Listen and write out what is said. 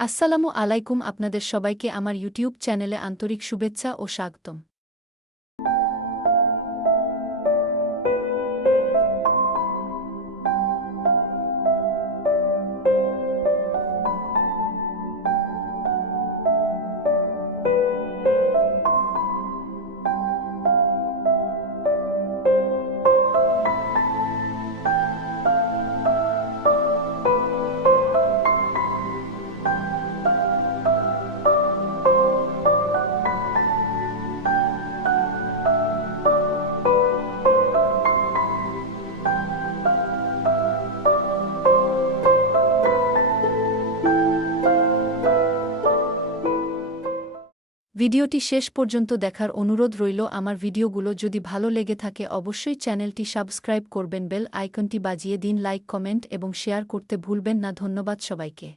আসসালামু আলাইকুম আপনাদের সবাইকে আমার ইউটিউব চ্যানেলে আন্তরিক শুভেচ্ছা ও স্বাগতম। ভিডিওটি শেষ পর্যন্ত দেখার অনুরোধ রইল। আমার ভিডিওগুলো যদি ভালো লেগে থাকে, অবশ্যই চ্যানেলটি সাবস্ক্রাইব করবেন, বেল আইকনটি বাজিয়ে দিন, লাইক, কমেন্ট এবং শেয়ার করতে ভুলবেন না। ধন্যবাদ সবাইকে।